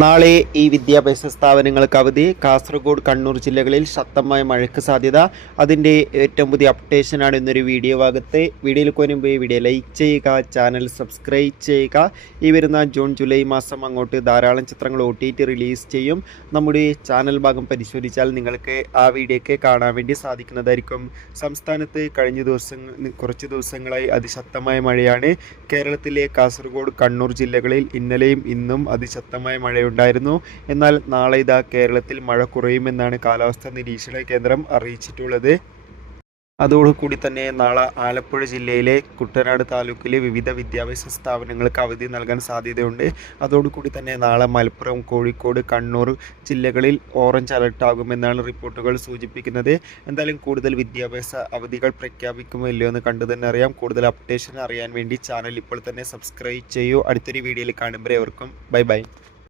നാളെ ഈ വിദ്യാഭ്യാസ സ്ഥാപനങ്ങൾക്ക് അവധി. കാസർഗോഡ്, കണ്ണൂർ ജില്ലകളിൽ ശക്തമായ മഴയ്ക്ക് സാധ്യത. അതിൻ്റെ ഏറ്റവും പുതിയ അപ്ഡേഷനാണ് ഇന്നൊരു വീഡിയോ ഭാഗത്ത്. വീഡിയോയിൽ മുൻപ് വീഡിയോ ലൈക്ക് ചെയ്യുക, ചാനൽ സബ്സ്ക്രൈബ് ചെയ്യുക. ഈ വരുന്ന ജൂൺ ജൂലൈ മാസം അങ്ങോട്ട് ധാരാളം ചിത്രങ്ങൾ OTT റിലീസ് ചെയ്യും. നമ്മുടെ ചാനൽ ഭാഗം പരിശോധിച്ചാൽ നിങ്ങൾക്ക് ആ വീഡിയോയ്ക്ക് കാണാൻ വേണ്ടി സാധിക്കുന്നതായിരിക്കും. സംസ്ഥാനത്ത് കഴിഞ്ഞ കുറച്ച് ദിവസങ്ങളായി അതിശക്തമായ മഴയാണ്. കേരളത്തിലെ കാസർഗോഡ്, കണ്ണൂർ ജില്ലകളിൽ ഇന്നലെയും ഇന്നും അതിശക്തമായ മഴയുണ്ടായിരുന്നു. എന്നാൽ നാളെ കേരളത്തിൽ മഴ കുറയുമെന്നാണ് കാലാവസ്ഥാ നിരീക്ഷണ കേന്ദ്രം അറിയിച്ചിട്ടുള്ളത്. അതോടുകൂടി തന്നെ നാളെ ആലപ്പുഴ ജില്ലയിലെ കുട്ടനാട് താലൂക്കിലെ വിവിധ വിദ്യാഭ്യാസ സ്ഥാപനങ്ങൾക്ക് അവധി നൽകാൻ സാധ്യതയുണ്ട്. അതോടുകൂടി തന്നെ നാളെ മലപ്പുറം, കോഴിക്കോട്, കണ്ണൂർ ജില്ലകളിൽ ഓറഞ്ച് അലർട്ട് ആകുമെന്നാണ് റിപ്പോർട്ടുകൾ സൂചിപ്പിക്കുന്നത്. എന്തായാലും കൂടുതൽ വിദ്യാഭ്യാസ അവധികൾ പ്രഖ്യാപിക്കുമോ ഇല്ലയോ എന്ന് കണ്ടു തന്നെ അറിയാം. കൂടുതൽ അപ്ഡേഷൻ അറിയാൻ വേണ്ടി ചാനൽ ഇപ്പോൾ തന്നെ സബ്സ്ക്രൈബ് ചെയ്യൂ. അടുത്തൊരു വീഡിയോയിൽ കാണുമ്പോൾ എവർക്കും ബൈ.